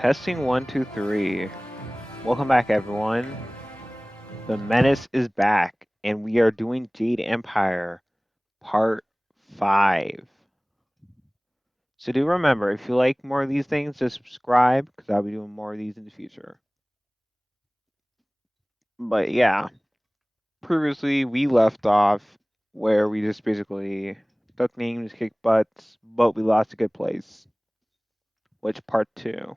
Testing 1, 2, 3. Welcome back, everyone. The Menace is back, and we are doing Jade Empire Part 5. So do remember, if you like more of these things, just subscribe, because I'll be doing more of these in the future. But yeah, previously we left off where we just basically took names, kicked butts, but we lost a good place. Which Part 2?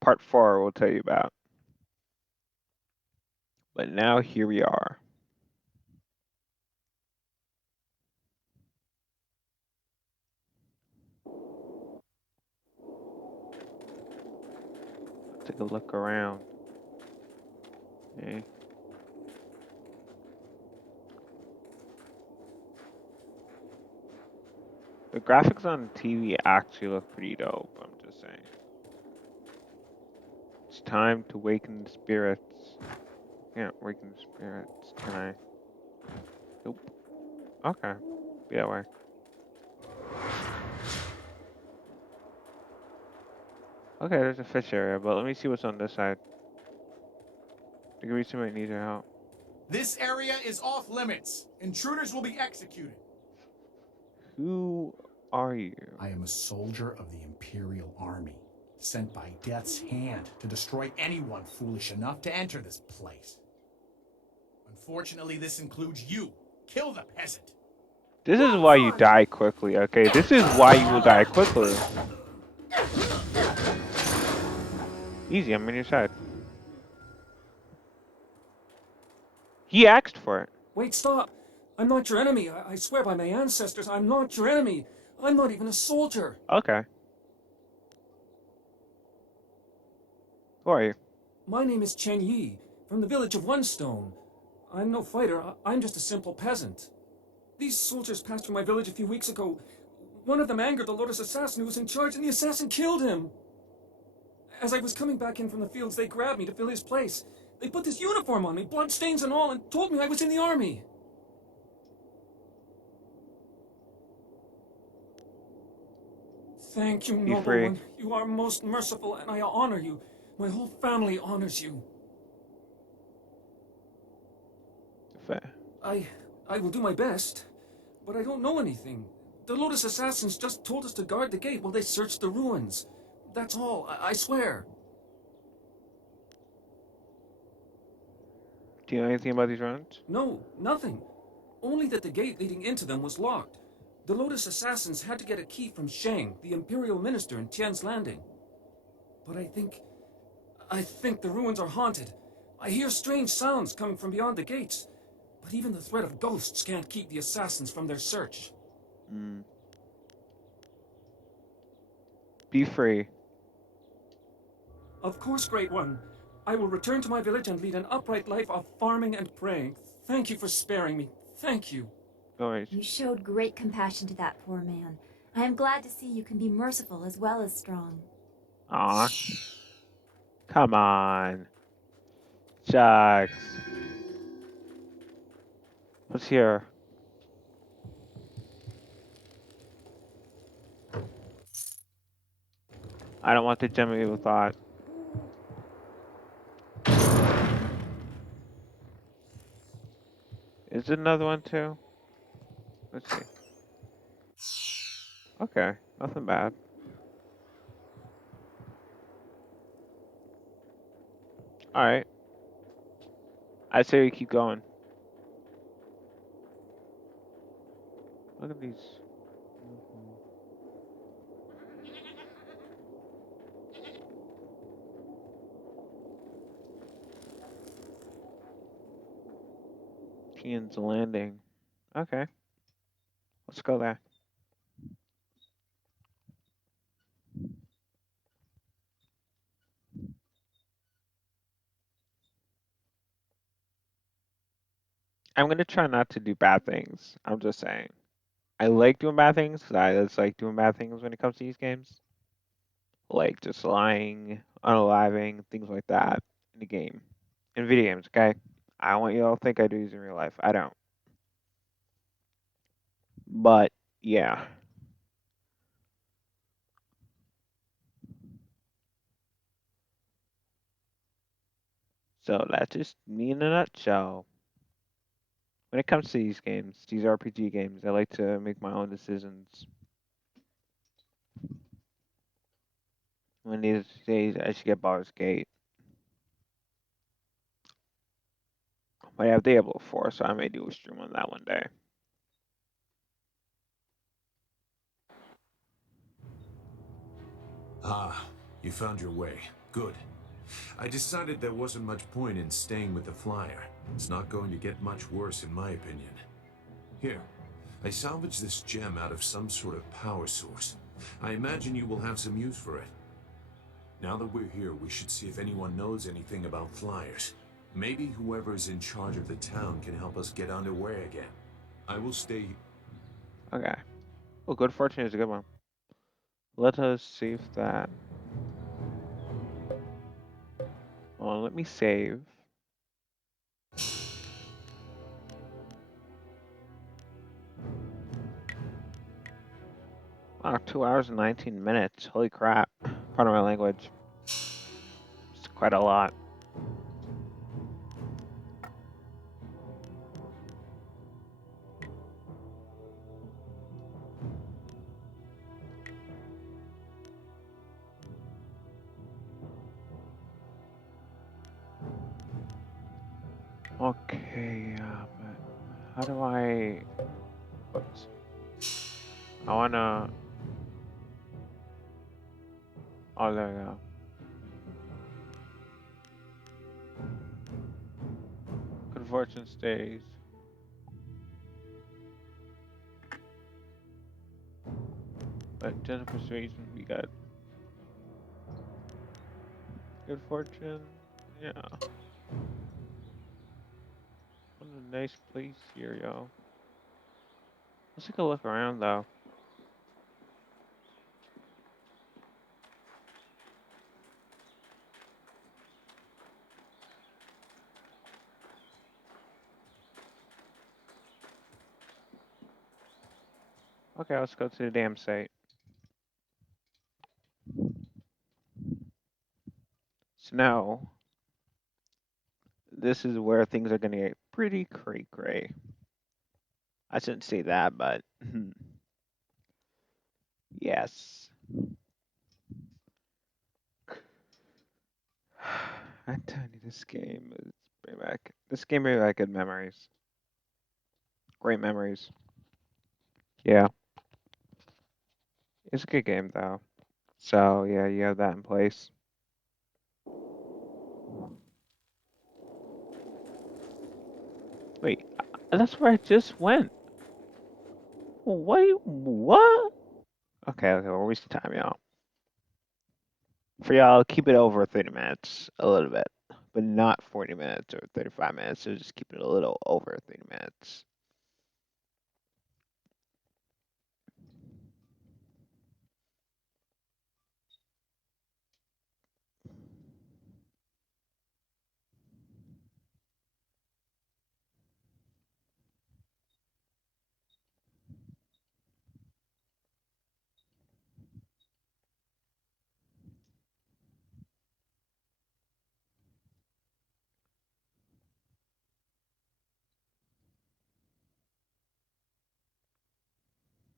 Part 4 we'll tell you about. But now here we are. Take a look around. Okay. The graphics on TV actually look pretty dope, I'm just saying. It's time to waken the spirits. Can't waken the spirits, can I? Nope. Okay. Be that way. Okay, there's a fish area, but let me see what's on this side. I can reach somebody needs our help. This area is off limits. Intruders will be executed. Who are you? I am a soldier of the Imperial Army, sent by Death's hand to destroy anyone foolish enough to enter this place. Unfortunately, this includes you. Kill the peasant. This is why you die quickly, okay? This is why you will die quickly. Easy, I'm on your side. He asked for it. Wait, stop! I'm not your enemy. I swear by my ancestors, I'm not your enemy. I'm not even a soldier. Okay. Who are you? My name is Chen Yi, from the village of One Stone. I'm no fighter. I'm just a simple peasant. These soldiers passed through my village a few weeks ago. One of them angered the Lotus assassin who was in charge, and the assassin killed him. As I was coming back in from the fields, they grabbed me to fill his place. They put this uniform on me, bloodstains and all, and told me I was in the army. Thank you, Be noble free. one. You are most merciful, and I honor you. My whole family honors you. Fair. I will do my best, but I don't know anything. The Lotus assassins just told us to guard the gate while they searched the ruins. That's all, I swear. Do you know anything about these runs? No, nothing. Only that the gate leading into them was locked. The Lotus assassins had to get a key from Shang, the Imperial Minister in Tian's Landing. But I think the ruins are haunted. I hear strange sounds coming from beyond the gates. But even the threat of ghosts can't keep the assassins from their search. Be free. Of course, Great One. I will return to my village and lead an upright life of farming and praying. Thank you for sparing me. Thank you. No worries. You showed great compassion to that poor man. I am glad to see you can be merciful as well as strong. Aw. Come on. Shucks. What's here? I don't want the gem of evil thought. Is it another one too? Let's see. Okay, nothing bad. Alright. I say we keep going. Look at these. Tian's Landing. Okay. Let's go there. I'm gonna try not to do bad things. I'm just saying. I like doing bad things because I just like doing bad things when it comes to these games. Like just lying, unaliving, things like that in the game. In video games, okay? I don't want you all to think I do these in real life. I don't. But yeah. So that's just me in a nutshell. When it comes to these games, these RPG games, I like to make my own decisions. One of these days, I should get Baldur's Gate. But I have Diablo 4, so I may do a stream on that one day. Ah, you found your way. Good. I decided there wasn't much point in staying with the flyer. It's not going to get much worse, in my opinion. Here, I salvaged this gem out of some sort of power source. I imagine you will have some use for it. Now that we're here, we should see if anyone knows anything about flyers. Maybe whoever's in charge of the town can help us get underway again. I will stay. Okay. Well, good fortune is a good one. Let us save that. Let me save. Wow, 2 hours and 19 minutes. Holy crap. Pardon my language. It's quite a lot. Okay, but how do I... Whoops. I wanna... Oh, there we go. Good fortune stays. But gentle persuasion, we got good fortune. Yeah. What a nice place here, yo. Let's take a look around, though. Okay, let's go to the damn site. So now, this is where things are gonna get pretty cray-cray. I shouldn't say that, but... yes. I'm telling you, this game is bring back. This game brings back good memories. Great memories. Yeah, it's a good game though. So yeah, you have that in place. Wait, that's where I just went. Wait, what? Okay, we're wasting time, y'all. For y'all, keep it over 30 minutes, a little bit, but not 40 minutes or 35 minutes. So just keep it a little over 30 minutes.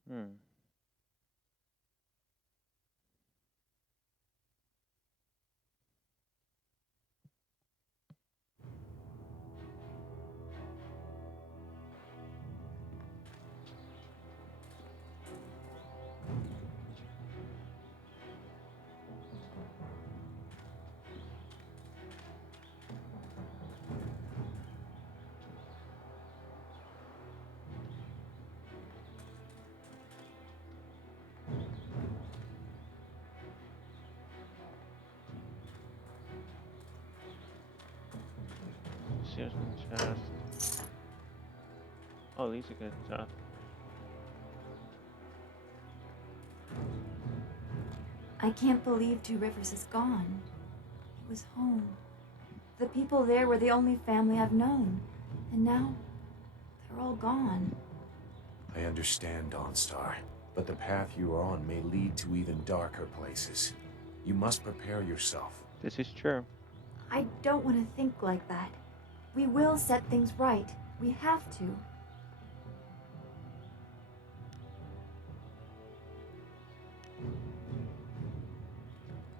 Hmm. Search and chest. Oh, these are good stuff. I can't believe Two Rivers is gone. It was home. The people there were the only family I've known. And now, they're all gone. I understand, Dawnstar, but the path you are on may lead to even darker places. You must prepare yourself. This is true. I don't want to think like that. We will set things right. We have to.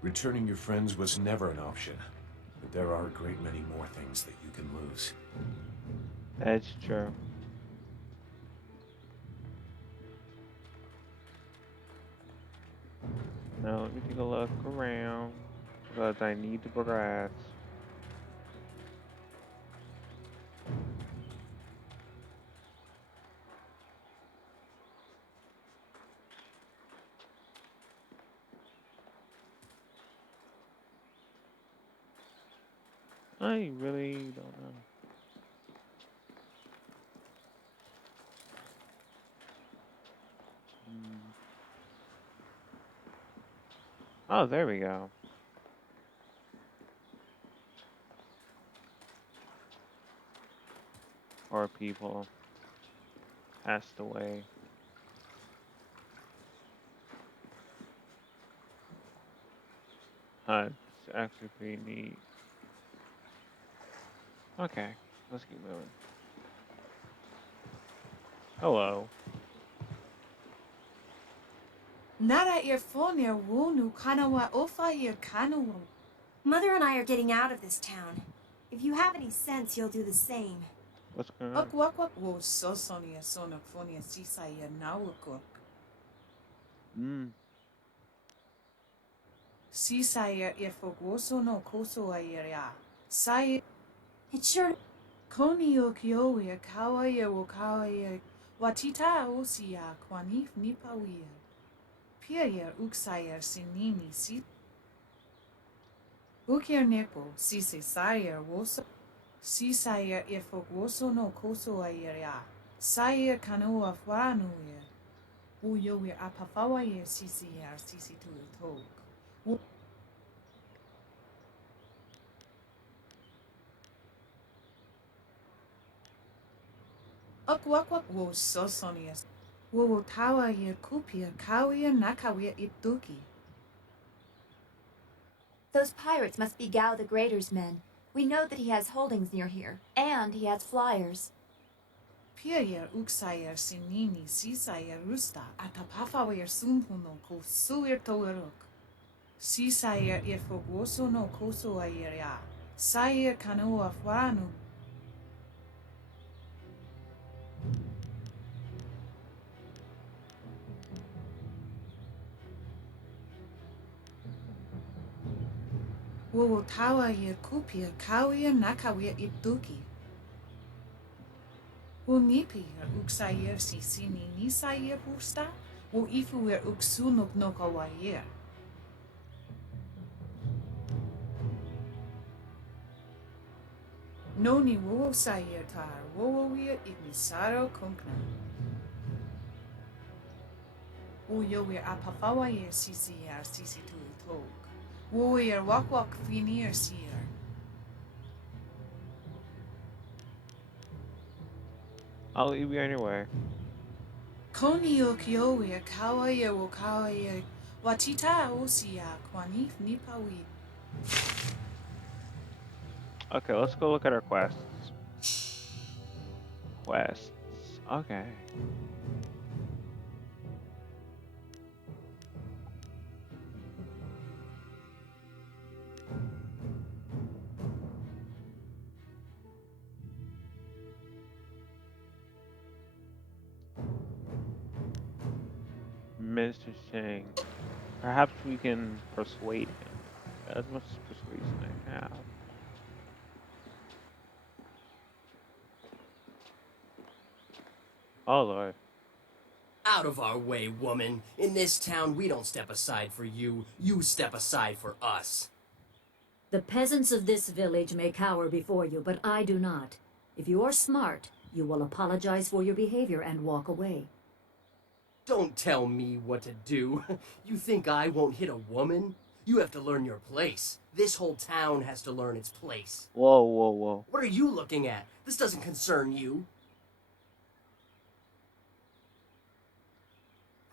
Returning your friends was never an option, but there are a great many more things that you can lose. That's true. Now let me take a look around because I need to progress. I really don't know. Hmm. Oh, there we go. Poor people passed away. It's actually pretty neat. Okay, let's keep moving. Hello. Nara earphonia wonu kanawa ofa ear kanawa. Mother and I are getting out of this town. If you have any sense, you'll do the same. What's going on? Akwakwa wo sosonia sonophonia sisaya nawakok. Hmm. Sisaya earfogwoso no koso ayeria. Sai It sure. koni okio kawaya wo kawaya. Watita osia kwanif nipawia. Pia uksaya sinini si. Ukier nepo sise saya woso. Sisaya earfogwoso no koso ayeria. Saya kanoa faranuia. Uyowe apafawa ye sisi ya sisi to the talk. Akwakwa wo sosonias. Wo tawa ye kupia kawia nakawia ituki. Those pirates must be Gao the Greater's men. We know that he has holdings near here, and he has flyers. Pia yer uksaya sinini sisaya rusta atapafawa yer sumpuno ko suir toerok. Sisaya earfogwoso no koso ayeria. Saya kanoa faranu. Wo tawa ye kupia kawia nakawia ituki. Wo nipi uksayer sisini nisayer pusta. Wo ifu uksunok nokawayer. Noni wo sayer tar wo ignisaro kunkna. Wo yower apafawayer sisi tu tok. Wo wakwak finir sier. I'll leave you on your way. Koni okiowe kawaye wo kawaye. Watita osia kwanif nipawi. Okay, let's go look at our quests. Quests. Okay. Mr. Shang. Perhaps we can persuade him. As much persuasion I have. Oh Lord. Out of our way, woman. In this town, we don't step aside for you. You step aside for us. The peasants of this village may cower before you, but I do not. If you are smart, you will apologize for your behavior and walk away. Don't tell me what to do. You think I won't hit a woman? You have to learn your place. This whole town has to learn its place. Whoa, whoa, whoa. What are you looking at? This doesn't concern you.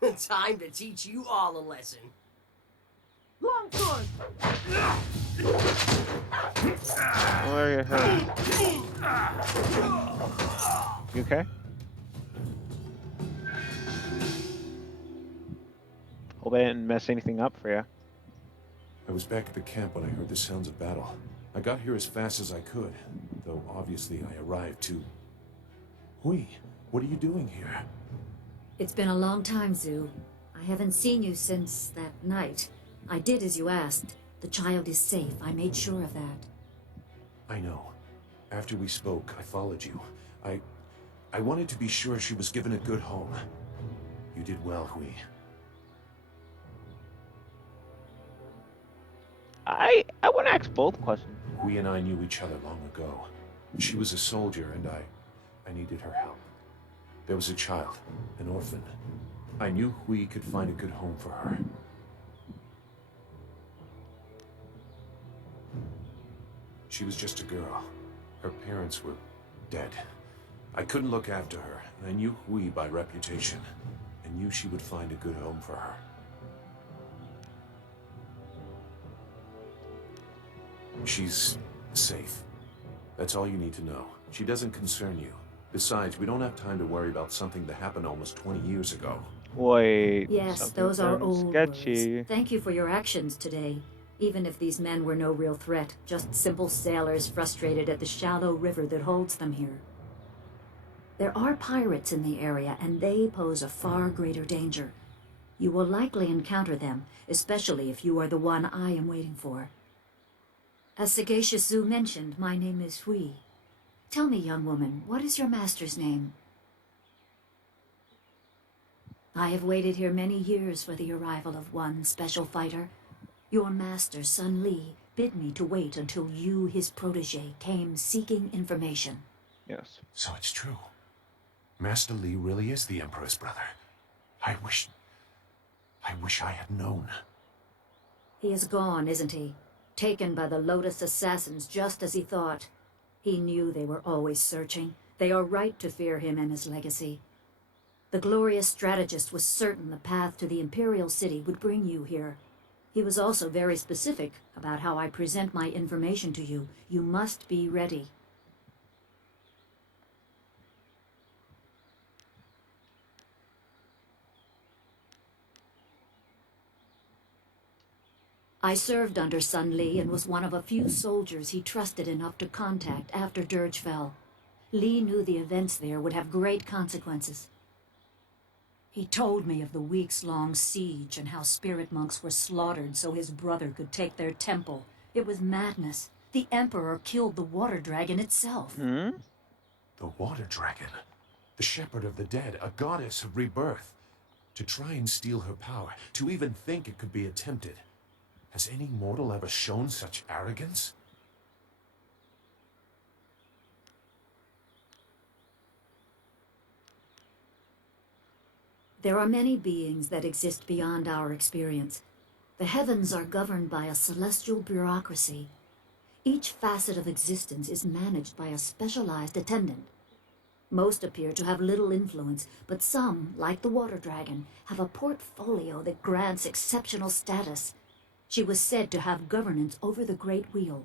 Time to teach you all a lesson. Long sword! Oh, you're hurt. You okay? Hope I didn't mess anything up for you. I was back at the camp when I heard the sounds of battle. I got here as fast as I could, though obviously I arrived too. Hui, what are you doing here? It's been a long time, Zhu. I haven't seen you since that night. I did as you asked. The child is safe. I made sure of that. I know. After we spoke, I followed you. I wanted to be sure she was given a good home. You did well, Hui. I want to ask both questions. Hui and I knew each other long ago. She was a soldier, and I needed her help. There was a child, an orphan. I knew Hui could find a good home for her. She was just a girl. Her parents were dead. I couldn't look after her, and I knew Hui by reputation. I knew she would find a good home for her. She's safe. That's all you need to know. She doesn't concern you. Besides, we don't have time to worry about something that happened almost 20 years ago. Wait. Yes, those are old sketchy. words. Thank you for your actions today. Even if these men were no real threat, just simple sailors frustrated at the shallow river that holds them here. There are pirates in the area, and they pose a far greater danger. You will likely encounter them, especially if you are the one I am waiting for. As Sagacious Zhu mentioned, my name is Hui. Tell me, young woman, what is your master's name? I have waited here many years for the arrival of one special fighter. Your master, Sun Li, bid me to wait until you, his protege, came seeking information. Yes. So it's true. Master Li really is the Emperor's brother. I wish I had known. He is gone, isn't he? Taken by the Lotus assassins just as he thought. He knew they were always searching. They are right to fear him and his legacy. The glorious strategist was certain the path to the Imperial City would bring you here. He was also very specific about how I present my information to you. You must be ready. I served under Sun Li and was one of a few soldiers he trusted enough to contact after Dirge fell. Li knew the events there would have great consequences. He told me of the weeks-long siege and how spirit monks were slaughtered so his brother could take their temple. It was madness. The Emperor killed the water dragon itself. Hmm? The water dragon. The shepherd of the dead, a goddess of rebirth. To try and steal her power, to even think it could be attempted. Has any mortal ever shown such arrogance? There are many beings that exist beyond our experience. The heavens are governed by a celestial bureaucracy. Each facet of existence is managed by a specialized attendant. Most appear to have little influence, but some, like the water dragon, have a portfolio that grants exceptional status. She was said to have governance over the Great Wheel.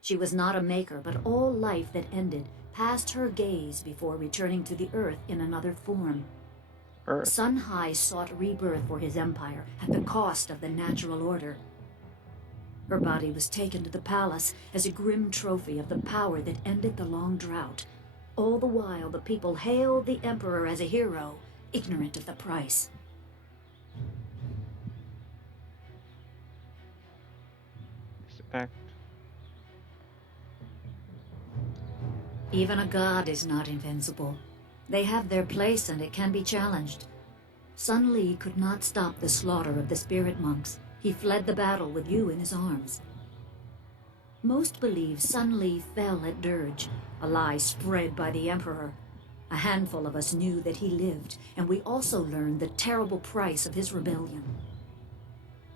She was not a maker, but all life that ended passed her gaze before returning to the earth in another form. Earth. Sun Hai sought rebirth for his empire at the cost of the natural order. Her body was taken to the palace as a grim trophy of the power that ended the long drought. All the while, the people hailed the Emperor as a hero, ignorant of the price. Act. Even a god is not invincible. They have their place and it can be challenged. Sun Li could not stop the slaughter of the spirit monks. He fled the battle with you in his arms. Most believe Sun Li fell at Dirge, a lie spread by the Emperor. A handful of us knew that he lived, and we also learned the terrible price of his rebellion.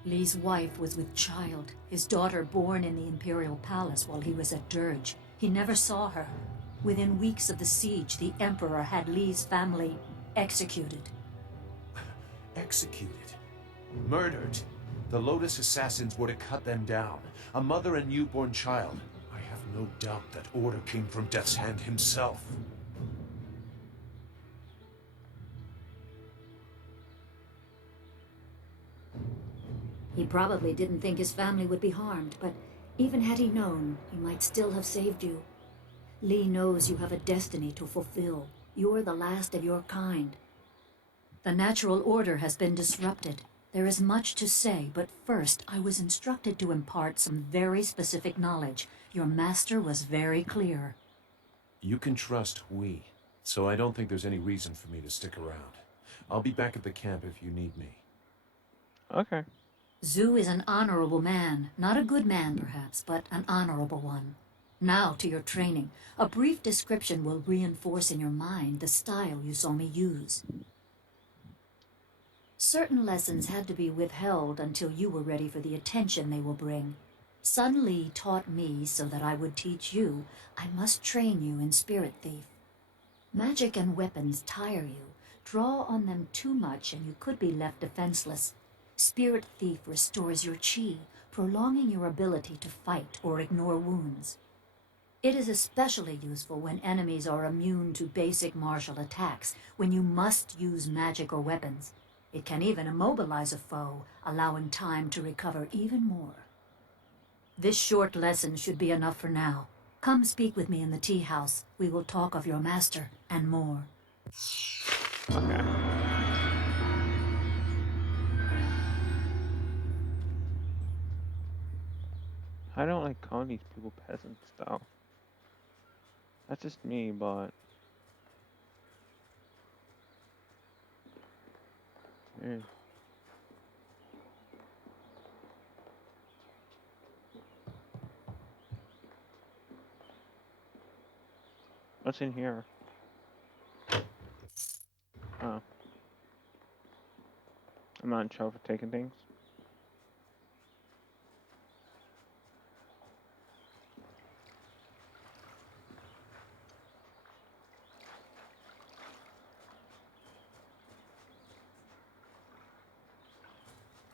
Li's wife was with child, his daughter born in the Imperial Palace while he was at Dirge. He never saw her. Within weeks of the siege, the Emperor had Li's family executed. Executed? Murdered? The Lotus assassins would have cut them down. A mother and newborn child. I have no doubt that order came from Death's Hand himself. He probably didn't think his family would be harmed, but even had he known, he might still have saved you. Lee knows you have a destiny to fulfill. You're the last of your kind. The natural order has been disrupted. There is much to say, but first I was instructed to impart some very specific knowledge. Your master was very clear. You can trust we, so I don't think there's any reason for me to stick around. I'll be back at the camp if you need me. Okay. Zhu is an honorable man. Not a good man, perhaps, but an honorable one. Now to your training. A brief description will reinforce in your mind the style you saw me use. Certain lessons had to be withheld until you were ready for the attention they will bring. Sun Li taught me so that I would teach you. I must train you in Spirit Thief. Magic and weapons tire you. Draw on them too much and you could be left defenseless. Spirit Thief restores your chi, prolonging your ability to fight or ignore wounds. It is especially useful when enemies are immune to basic martial attacks, when you must use magic or weapons. It can even immobilize a foe, allowing time to recover even more. This short lesson should be enough for now. Come speak with me in the tea house. We will talk of your master and more. Okay. I don't like calling these people peasants, though. That's just me, but... Weird. What's in here? Oh. I'm not in trouble for taking things.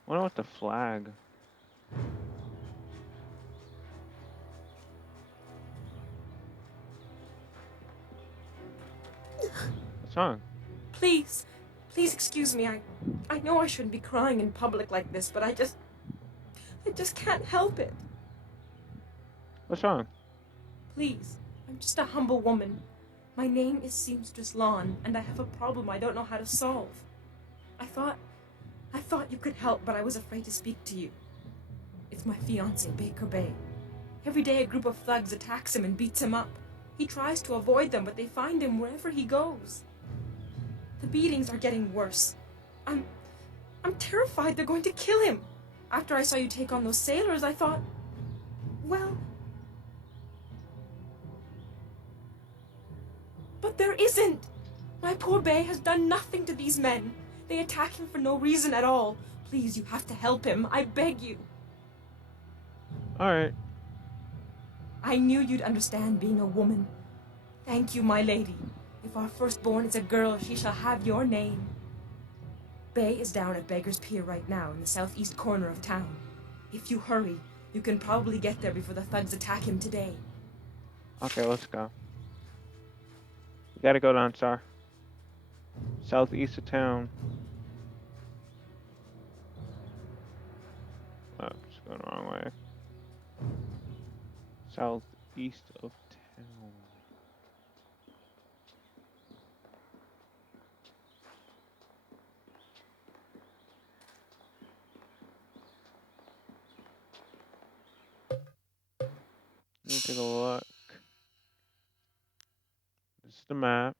What about the flag? What's wrong? Please, please excuse me. I know I shouldn't be crying in public like this, but I just can't help it. What's wrong? Please, I'm just a humble woman. My name is Seamstress Lawn, and I have a problem I don't know how to solve. I thought you could help, but I was afraid to speak to you. It's my fiancé, Baker Bay. Every day a group of thugs attacks him and beats him up. He tries to avoid them, but they find him wherever he goes. The beatings are getting worse. I'm terrified they're going to kill him. After I saw you take on those sailors, I thought, well... But there isn't! My poor Bay has done nothing to these men. They attack him for no reason at all. Please, you have to help him. I beg you. Alright. I knew you'd understand being a woman. Thank you, my lady. If our firstborn is a girl, she shall have your name. Bay is down at Beggar's Pier right now in the southeast corner of town. If you hurry, you can probably get there before the thugs attack him today. Okay, let's go. We gotta go down, sir. Southeast of town. Oh, just going the wrong way. Southeast of town. Let me take a look. This is the map.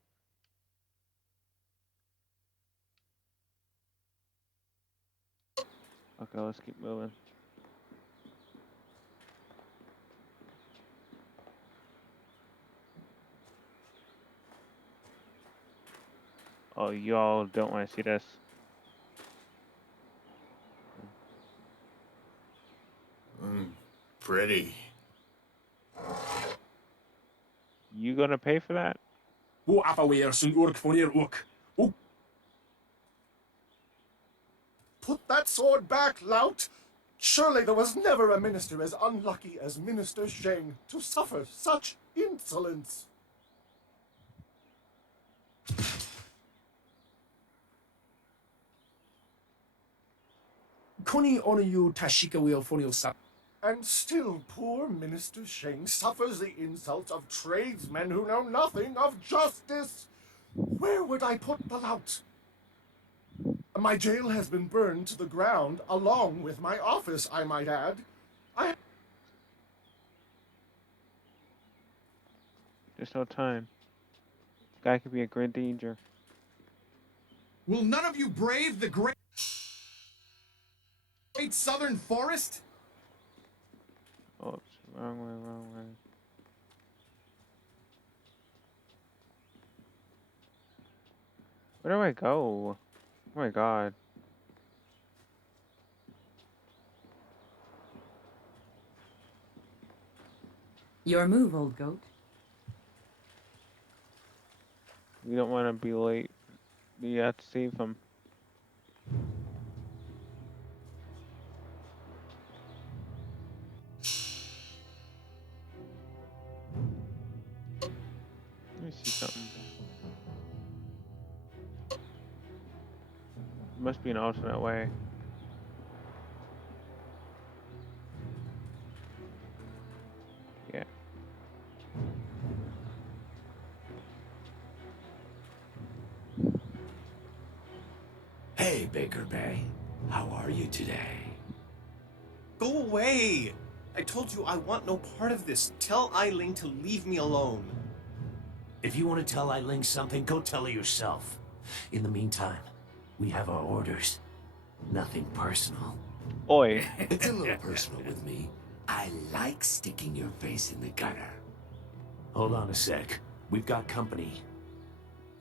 Okay, let's keep moving. Oh, y'all don't want to see this. Pretty. You gonna pay for that? Put that sword back, lout! Surely there was never a minister as unlucky as Minister Sheng to suffer such insolence. Kuni onayu tashika wheel fonio sa. And still poor Minister Sheng suffers the insults of tradesmen who know nothing of justice. Where would I put the lout? My jail has been burned to the ground, along with my office, I might add. There's no time. This guy could be a great danger. Will none of you brave the great southern forest? Oops, wrong way, wrong way. Where do I go? Oh my god. Your move, old goat. We don't want to be late. We have to save him. Let me see something. Must be an alternate way. Yeah. Hey, Baker Bay. How are you today? Go away! I told you I want no part of this. Tell Eiling to leave me alone. If you want to tell Eiling something, go tell her yourself. In the meantime, we have our orders. Nothing personal. Oi. It's a little personal with me. I like sticking your face in the gutter. Hold on a sec. We've got company.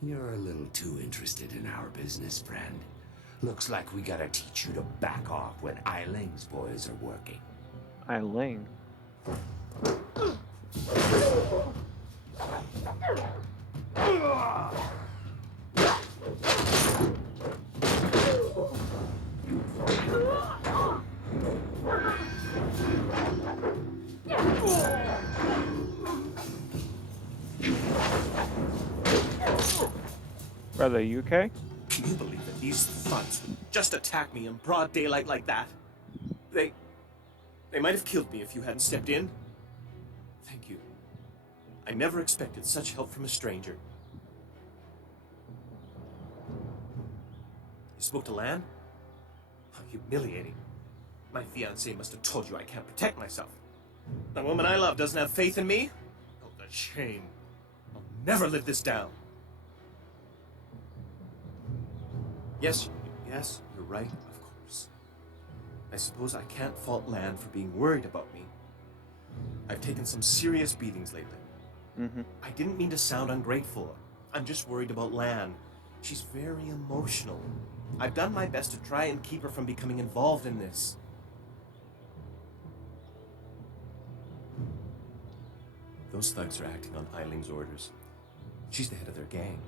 You're a little too interested in our business, friend. Looks like we gotta teach you to back off when Eiling's boys are working. Eiling. Brother, you okay? Can you believe that these thugs would just attack me in broad daylight like that? They might have killed me if you hadn't stepped in. Thank you. I never expected such help from a stranger. You spoke to Lan? How humiliating. My fiancée must have told you I can't protect myself. The woman I love doesn't have faith in me? Oh, the shame. I'll never live this down. Yes, you're right, of course. I suppose I can't fault Lan for being worried about me. I've taken some serious beatings lately. I didn't mean to sound ungrateful. I'm just worried about Lan. She's very emotional. I've done my best to try and keep her from becoming involved in this. Those thugs are acting on Eiling's orders. She's the head of their gang.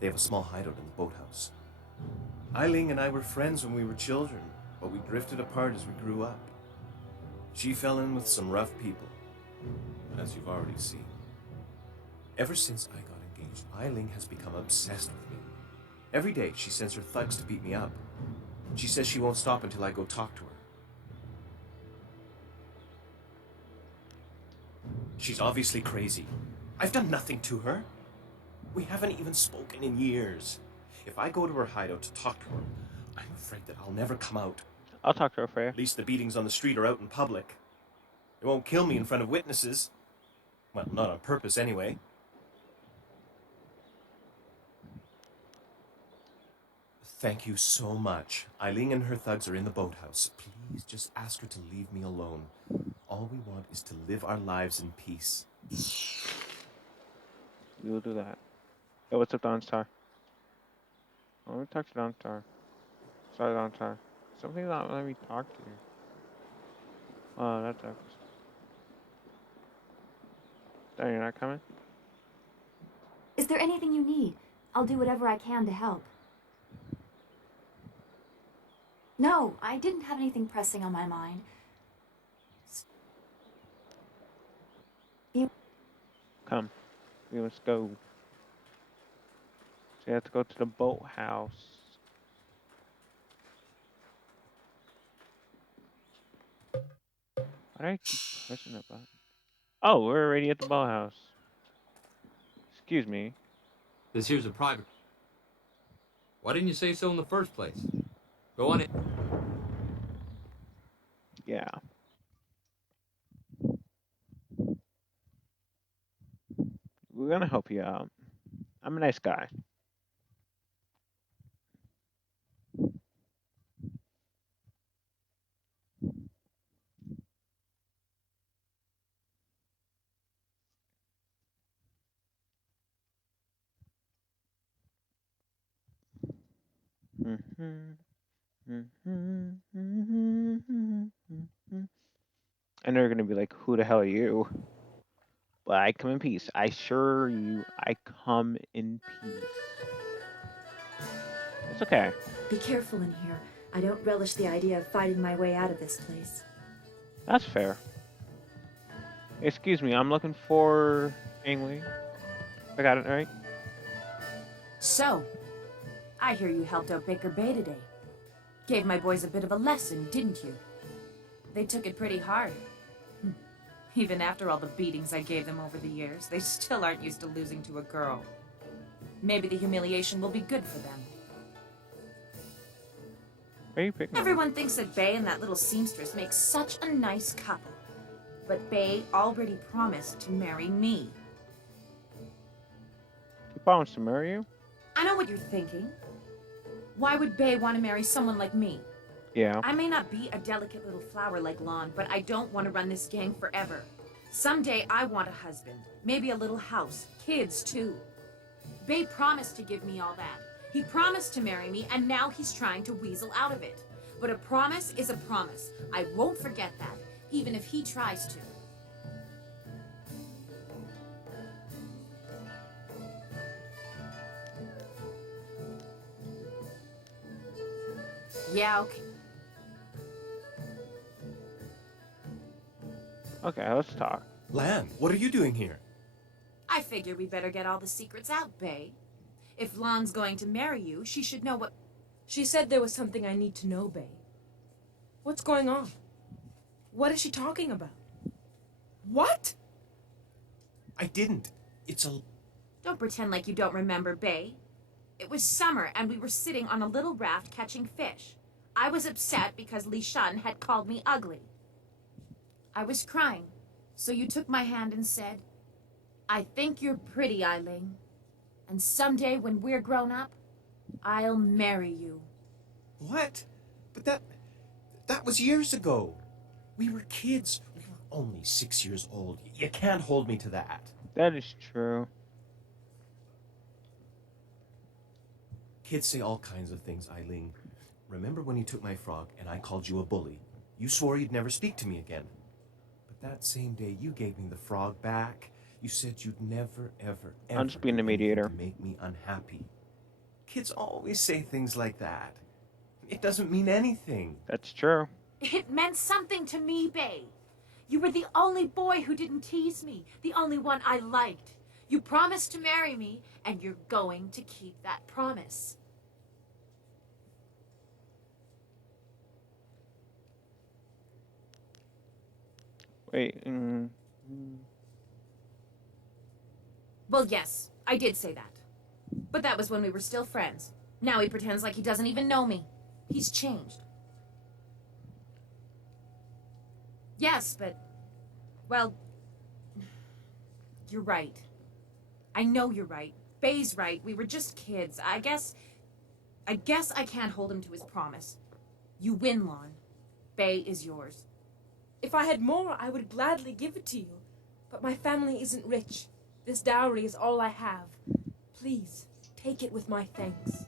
They have a small hideout in the boathouse. Eiling and I were friends when we were children, but we drifted apart as we grew up. She fell in with some rough people, as you've already seen. Ever since I got engaged, Eiling has become obsessed with me. Every day she sends her thugs to beat me up. She says she won't stop until I go talk to her. She's obviously crazy. I've done nothing to her. We haven't even spoken in years. If I go to her hideout to talk to her, I'm afraid that I'll never come out. I'll talk to her for you. At least the beatings on the street are out in public. They won't kill me in front of witnesses. Well, not on purpose anyway. Thank you so much. Eiling and her thugs are in the boathouse. Please just ask her to leave me alone. All we want is to live our lives in peace. We will do that. Hey, what's up, Dawnstar? Let me talk to Dawnstar. Sorry, Dawnstar. Something's not letting me talk to you. Oh, that's up. Dang, you're not coming? Is there anything you need? I'll do whatever I can to help. No, I didn't have anything pressing on my mind. Come, we must go. So you have to go to the boathouse. Why do I keep pressing the button? Oh, we're already at the boathouse. Excuse me. This here's a private. Why didn't you say so in the first place? Go on in. Yeah. We're gonna help you out. I'm a nice guy. And they're gonna be like, "Who the hell are you?" But I come in peace. I assure you, I come in peace. It's okay. Be careful in here. I don't relish the idea of fighting my way out of this place. That's fair. Excuse me, I'm looking for Ainley. I got it right. So, I hear you helped out Baker Bay today. Gave my boys a bit of a lesson, didn't you? They took it pretty hard. Even after all the beatings I gave them over the years, they still aren't used to losing to a girl. Maybe the humiliation will be good for them. Where are you picking Everyone thinks that Bay and that little seamstress make such a nice couple. But Bay already promised to marry me. He promised to marry you? I know what you're thinking. Why would Bay want to marry someone like me? Yeah. I may not be a delicate little flower like Lon, but I don't want to run this gang forever. Someday I want a husband, maybe a little house, kids too. Bay promised to give me all that. He promised to marry me, and now he's trying to weasel out of it. But a promise is a promise. I won't forget that, even if he tries to. Yeah, okay. Okay, let's talk. Lan, what are you doing here? I figure we better get all the secrets out, Bay. If Lon's going to marry you, she should know what... She said there was something I need to know, Bay. What's going on? What is she talking about? What? I didn't. It's a... Don't pretend like you don't remember, Bay. It was summer, and we were sitting on a little raft catching fish. I was upset because Li Shan had called me ugly. I was crying, so you took my hand and said, "I think you're pretty, Eiling. And someday when we're grown up, I'll marry you." What? But that was years ago. We were kids. We were only 6 years old. You can't hold me to that. That is true. Kids say all kinds of things, Eileen. Remember when you took my frog and I called you a bully? You swore you'd never speak to me again. But that same day you gave me the frog back. You said you'd never, ever, ever I'm just being the do anything mediator. to make me unhappy. Kids always say things like that. It doesn't mean anything. That's true. It meant something to me, Bay. You were the only boy who didn't tease me, the only one I liked. You promised to marry me, and you're going to keep that promise. Wait. Well, yes, I did say that. But that was when we were still friends. Now he pretends like he doesn't even know me. He's changed. Yes, but... Well... You're right. I know you're right. Bay's right. We were just kids. I guess I can't hold him to his promise. You win, Lon. Bay is yours. If I had more, I would gladly give it to you. But my family isn't rich. This dowry is all I have. Please, take it with my thanks.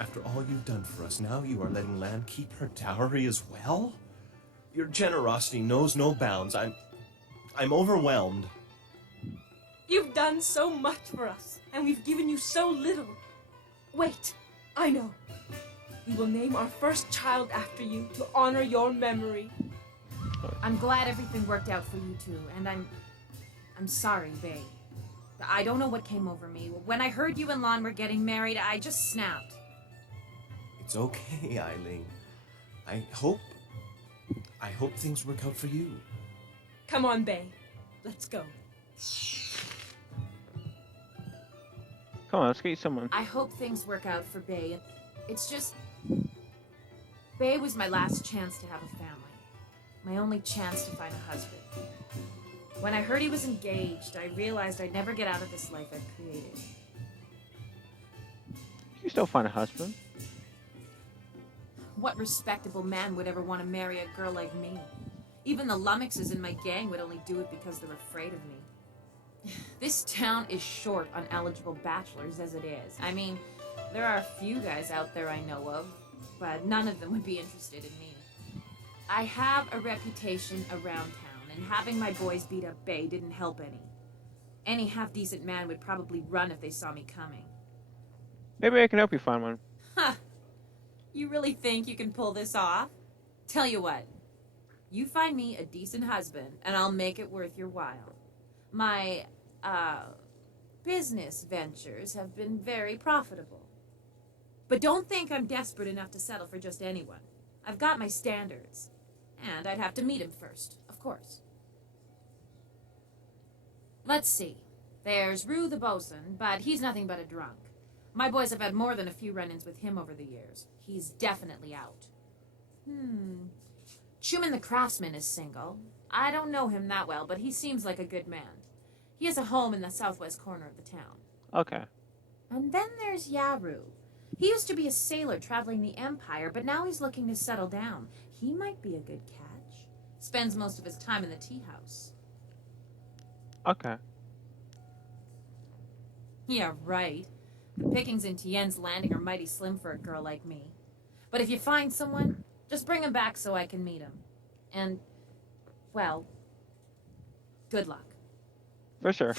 After all you've done for us, now you are letting Lan keep her dowry as well? Your generosity knows no bounds. I'm overwhelmed. You've done so much for us, and we've given you so little. Wait, I know. We will name our first child after you to honor your memory. I'm glad everything worked out for you two, and I'm sorry, Bae. I don't know what came over me. When I heard you and Lon were getting married, I just snapped. It's okay, Eileen. I hope things work out for you. Come on, Bae. Let's go. Come on, let's get you someone. I hope things work out for Bae. It's just... Bae was my last chance to have a family. My only chance to find a husband. When I heard he was engaged, I realized I'd never get out of this life I've created. You still find a husband. What respectable man would ever want to marry a girl like me? Even the lummoxes in my gang would only do it because they're afraid of me. This town is short on eligible bachelors as it is. I mean, there are a few guys out there I know of, but none of them would be interested in me. I have a reputation around town, and having my boys beat up Bae didn't help any. Any half-decent man would probably run if they saw me coming. Maybe I can help you find one. Huh. You really think you can pull this off? Tell you what. You find me a decent husband, and I'll make it worth your while. My, business ventures have been very profitable. But don't think I'm desperate enough to settle for just anyone. I've got my standards. And I'd have to meet him first, of course. Let's see. There's Rue the bosun, but he's nothing but a drunk. My boys have had more than a few run-ins with him over the years. He's definitely out. Schumann the craftsman is single. I don't know him that well, but he seems like a good man. He has a home in the southwest corner of the town. Okay. And then there's Yaru. He used to be a sailor traveling the Empire, but now he's looking to settle down. He might be a good catch. Spends most of his time in the tea house. Okay. Yeah, right. The pickings in Tien's Landing are mighty slim for a girl like me. But if you find someone, just bring him back so I can meet him. And, well, good luck. For sure.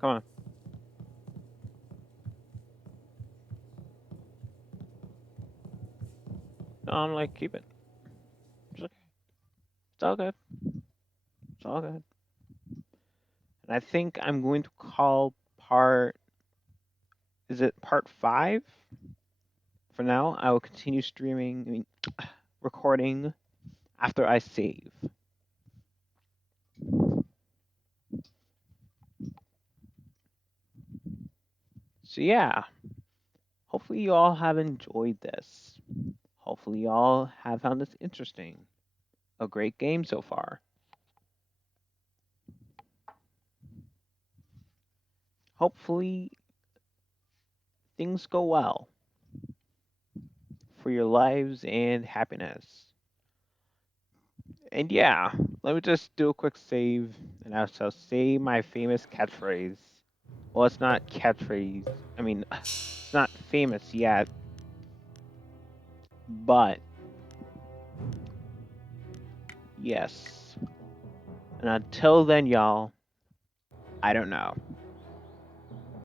Come on. No, I'm like, keep it. It's okay. It's all good. It's all good. And I think I'm going to call is it part 5? For now, I will continue streaming, recording after I save. So yeah, hopefully you all have enjoyed this. Hopefully you all have found this interesting. A great game so far. Hopefully things go well for your lives and happiness. And yeah, let me just do a quick save, and I shall say my famous catchphrase. Well, it's not catchphrase. I mean, it's not famous yet, but yes. And until then, y'all, I don't know.